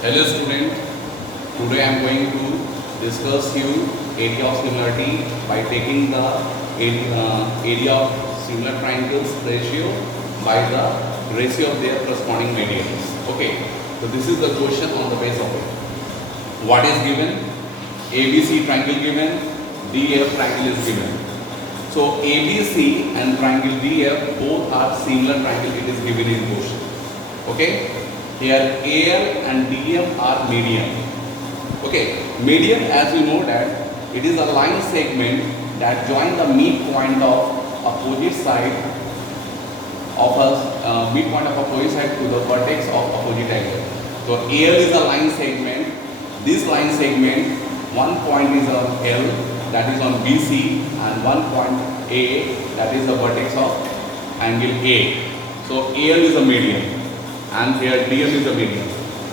Hello student, today I am going to discuss you area of similarity by taking the area of similar triangles ratio by the ratio of their corresponding medians. Okay, so this is the question on the base of it. What is given? ABC triangle given, DF triangle is given. So ABC and triangle DF both are similar triangle, it is given in question. Okay, here AL and DM are median. Okay, median, as we know that it is a line segment that join the midpoint of opposite side of a to the vertex of opposite angle. So AL is a line segment. This line segment, one point is on L, that is on BC, and one point A, that is the vertex of angle A. So AL is a median and here DM is a median.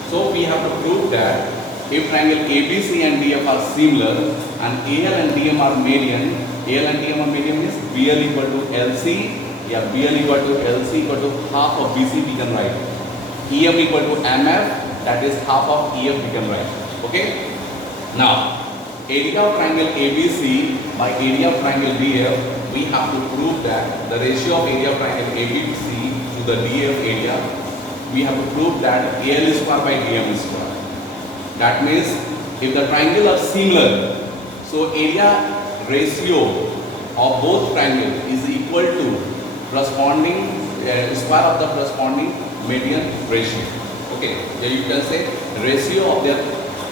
So we have to prove that if triangle ABC and DF are similar and AL and DM are median, AL and DM are median means BL equal to LC, BL equal to LC equal to half of BC we can write. EM equal to MF, that is half of EF we can write. Okay. Now, area of triangle ABC by area of triangle DF, we have to prove that the ratio of area of triangle ABC to the DF area, we have to prove that AL square by DM square. That means if the triangle are similar, so area ratio of both triangles is equal to corresponding square of the corresponding median ratio. Okay, here you can say ratio of their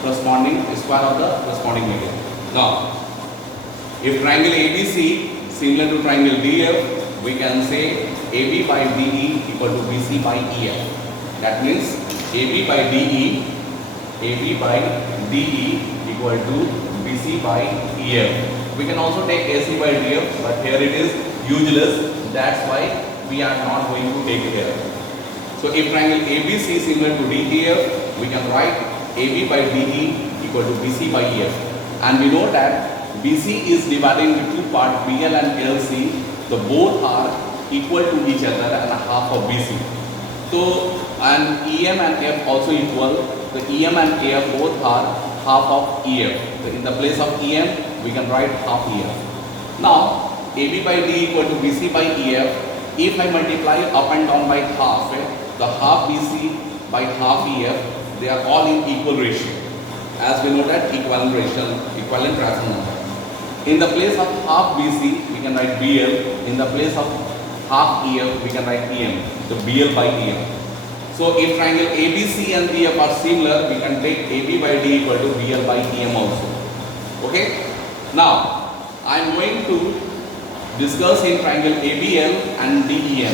corresponding square of the corresponding median. Now, if triangle ABC similar to triangle DF, we can say AB by DE equal to BC by EF. That means AB by DE equal to BC by EF. We can also take AC by DF, but here it is useless. That's why we are not going to take it here. So if triangle ABC is similar to DEF, we can write AB by DE equal to BC by EF. And we know that BC is divided into two parts, BL and LC. So both are equal to each other and a half of BC. So and EM and F also equal. The EM and AF both are half of EF. So in the place of EM, we can write half EF. Now, AB by D equal to BC by EF. If I multiply up and down by half, the half BC by half EF, they are all in equal ratio. As we know that equivalent rational number. In the place of half BC, we can write BL. In the place of half EF, we can write EM. So BL by EM. So if triangle ABC and DF are similar, we can take AB by D equal to BL by EM also. Okay. Now, I am going to discuss in triangle ABL and DEM.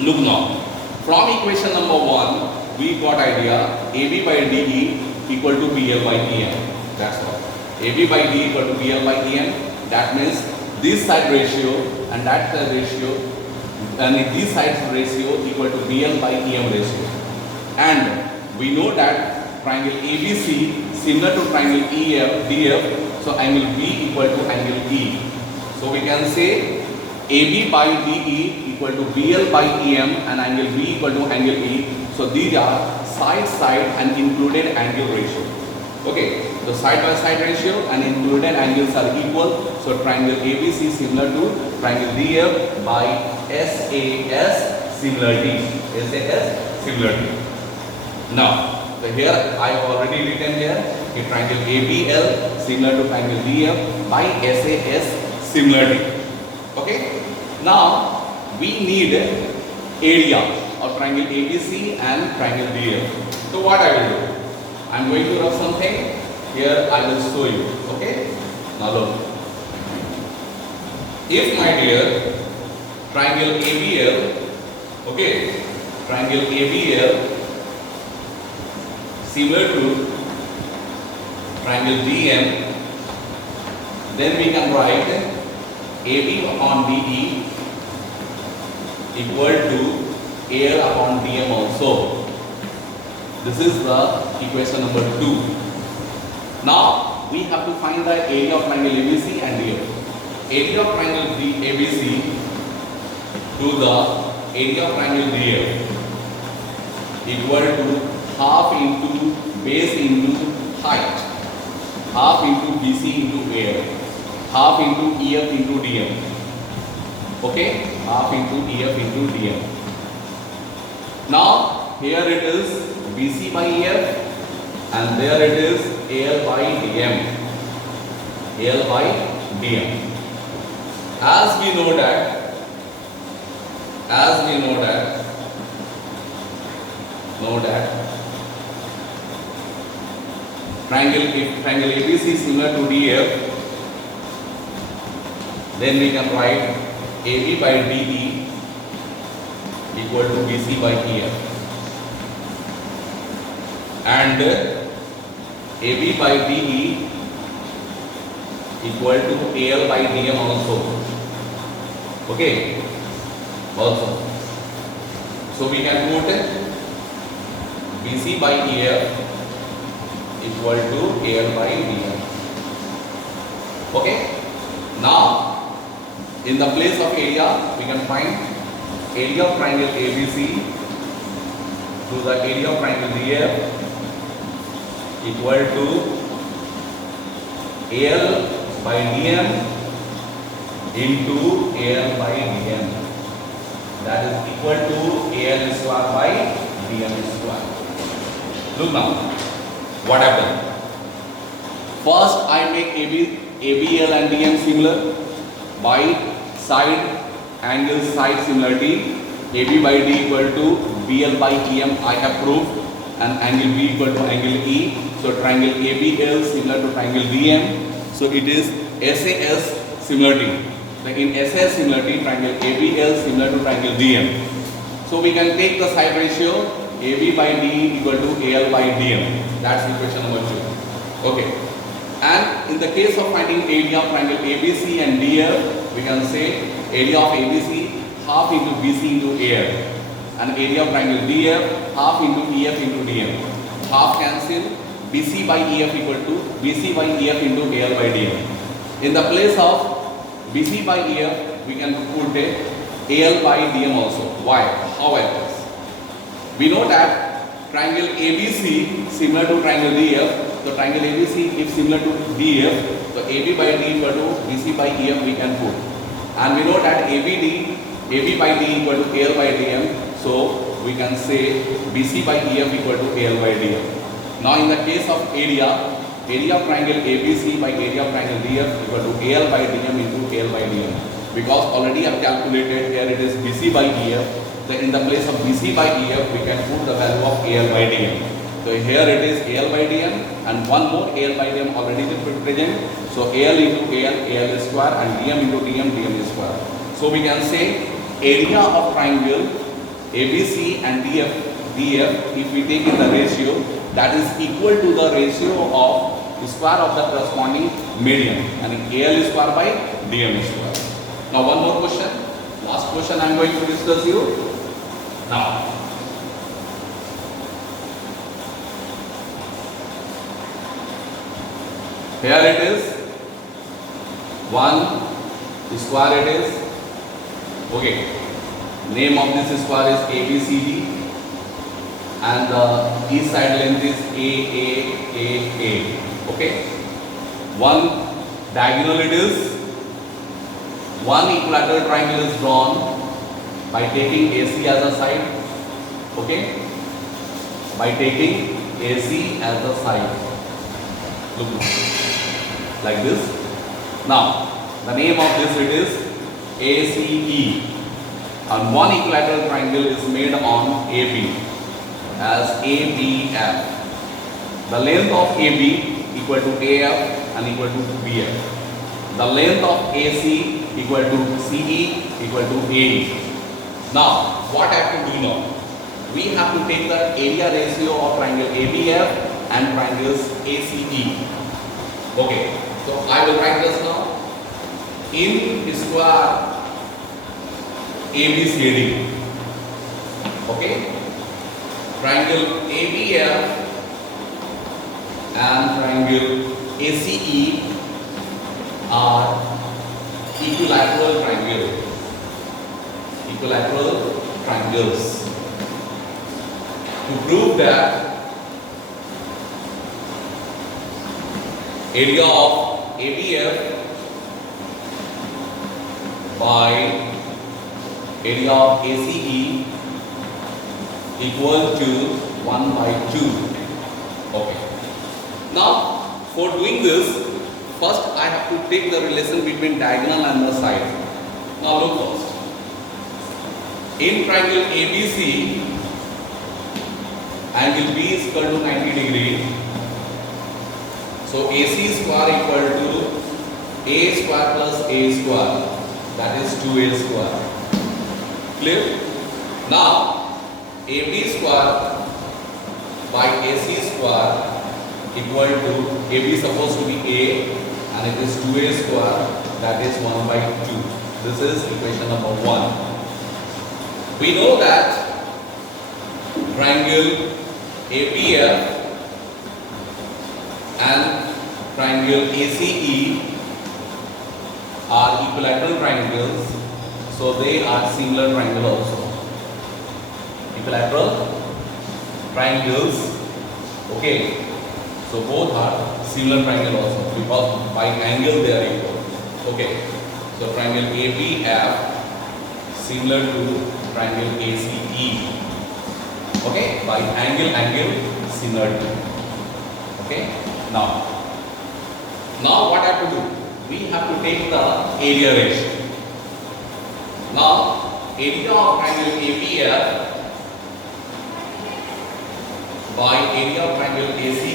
Look now. From equation number 1, we got idea AB by DE equal to BL by EM. That's all. AB by D equal to BL by EM. That means this side ratio and that side ratio, and this side's ratio equal to BL by EM ratio. And we know that triangle ABC similar to triangle DF, so angle B equal to angle E. So we can say AB by DE equal to BL by EM and angle B equal to angle E. So these are side and included angle ratio. Okay, the side by side ratio and included angles are equal. So triangle ABC similar to triangle DF by SAS similarity. SAS similarity. Now, so here I have already written here a triangle ABL similar to triangle DF by SAS similarity. Okay. Now we need area of triangle ABC and triangle DF. So what I will do? I am going to draw something. Here I will show you. Okay. Now look. If my dear triangle ABL, okay, triangle ABL similar to triangle DM, then we can write AB upon DE equal to AL upon DM also. This is the equation number 2. Now we have to find the area of triangle ABC and DF. Area of triangle ABC to the area of triangle DF equal to half into base into height, half into BC into air, half into EF into DM. Okay, half into EF into DM. Now here it is BC by EF and there it is AL by DM. AL by DM. As we know that triangle ABC is similar to DF, then we can write AB by DE equal to BC by EF, and AB by DE equal to AL by DM also. Okay, also. So we can put BC by EF equal to AL by DM. Okay. Now, in the place of area, we can find area of triangle ABC to the area of triangle DF equal to AL by DM into AL by DM. That is equal to AL square by DM square. Look now, what happened? First, I make ABL and DM similar by side angle side similarity. AB by D equal to BL by EM I have proved, and angle B equal to angle E. So triangle ABL similar to triangle DM. So it is SAS similarity. Like in SAS similarity, triangle ABL similar to triangle DM. So we can take the side ratio AB by D equal to AL by DM. That's equation number 2. Okay. And in the case of finding area of triangle ABC and DF, we can say area of ABC half into BC into AL, and area of triangle DF half into EF into DM. Half cancel, BC by EF equal to BC by EF into AL by DM. In the place of BC by EF, we can put AL by DM also. Why? How like this? We know that triangle ABC similar to triangle DF. So triangle ABC if similar to DF, so AB by D equal to BC by EF we can put. And we know that AB by D equal to AL by DM. So we can say BC by EF equal to AL by DM. Now in the case of area of triangle ABC by area of triangle DF equal to AL by DM into AL by DM. Because already I have calculated here it is BC by EF. So in the place of BC by EF we can put the value of AL by DM. So here it is AL by DM and one more AL by DM already present. So AL into AL is square, and DM into DM is square. So we can say area of triangle ABC and DF if we take in the ratio, that is equal to the ratio of the square of the corresponding median, and AL square by DM square. Now one more question, last question I am going to discuss you. Now here it is, one square it is. Okay, name of this square is ABCD, and the each side length is AAAA. Okay, one diagonal it is. One equilateral triangle is drawn by taking AC as a side. Okay, by taking AC as the side. Look like this. Now the name of this it is ACE, and one equilateral triangle is made on AB as ABF. The length of AB equal to AF and equal to BF. The length of AC equal to CE equal to AE. Now what I have to do now? We have to take the area ratio of triangle ABF and triangles ACE. Okay, so I will write this now. In square ABCD. Okay, triangle ABF and triangle ACE are equilateral triangles. To prove that area of ABF by area of ACE equal to 1 by 2. Okay. Now, for doing this, first I have to take the relation between diagonal and the side. Now look first. In triangle ABC, angle B is equal to 90 degree. So AC square equal to A square plus A square, that is 2A square. Clear? Now AB square by AC square equal to, AB is supposed to be A and it is 2A square, that is 1 by 2. This is equation number 1. We know that triangle ABF and triangle ACE are equilateral triangles, so they are similar triangle also. Equilateral triangles, okay, so both are similar triangle also because by angle they are equal. Okay, so triangle ABF similar to triangle ACE, okay, by angle similar to. Okay, now what I have to do? We have to take the area ratio. Now area of triangle ABF by area of triangle ACE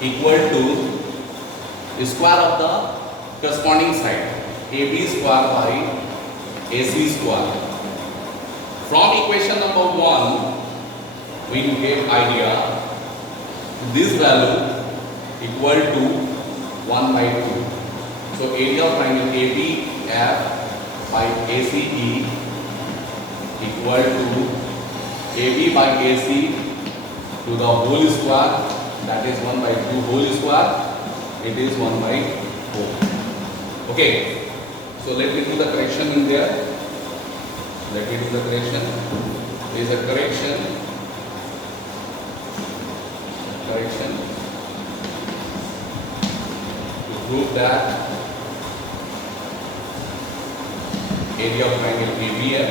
equal to square of the corresponding side, AB square by AC square. From equation number 1, we get idea this value equal to 1 by 2. So area of triangle ABF by ACE equal to AB by AC to the whole square, that is 1 by 2 whole square, it is 1 by 4. Okay. So let me do the correction in there. Let me do the correction. There is a correction. To prove that area of triangle ABF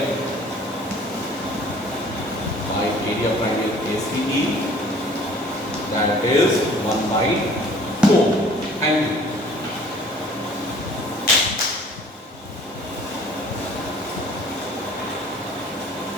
by area of triangle ACE, that is 1 by 4. Thank you.